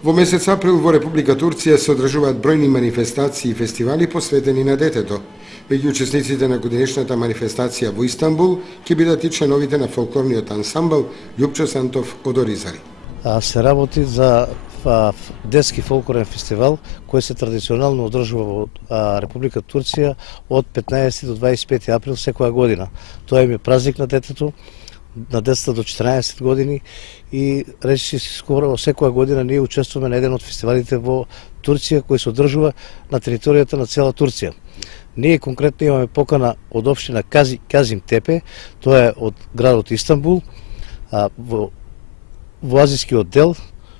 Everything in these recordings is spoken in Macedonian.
Во месец април во Република Турција се одржуваат бројни манифестации и фестивали посветени на детето. Меѓу учесниците на годинешната манифестација во Истанбул ќе бидат и членовите на фолклорниот ансамбл Љупчо Сантов од Оризари. Се работи за детски фолклорен фестивал кој се традиционално одржува во Република Турција од 15 до 25 април секоја година. Тоа е празник на детето, на децата до 14 години и речиси скоро секоја година ние учествуваме на еден од фестивалите во Турција кој се одржува на територијата на цела Турција. Ние конкретно имаме покана од општина Казимтепе, тоа е од градот Истанбул, во азискиот дел,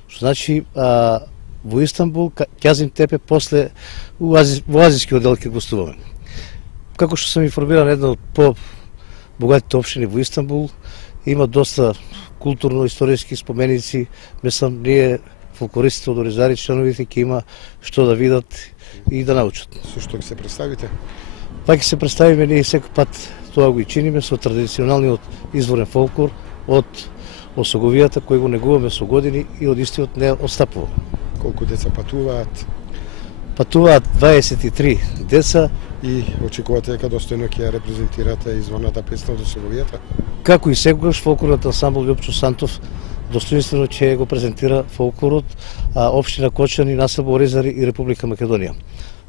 што значи во Истанбул, Казимтепе, после во азискиот дел ќе гостуваме. Како што сам информиран, една од по-богатите општини во Истанбул, има доста културно-историски споменици, мислам, ние фолклористите од Оризари, членовите ќе има што да видат и да научат. Со што ќе се представите? Па ќе се представиме ние секој пат, тоа го и чиниме со традиционалниот изворен фолклор од Осоговијата кој го негуваме со години и од истиот не отстапува. Колку деца патуваат? Патуваат 23 деца. И очекувате дека достојно ќе ја репрезентирате изворната песна од Осоговијата? Како и секогаш, фолклорниот ансамбл Љупчо Сантов достоинствено ќе го презентира фолклорот, општина Кочани, населба Оризари и Република Македонија.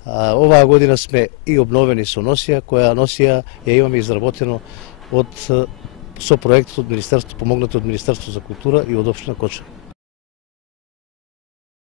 Оваа година сме и обновени со носија, која носија ја имаме изработено со проектот од Министерството, помогнато од Министерството за култура и од општина Кочани.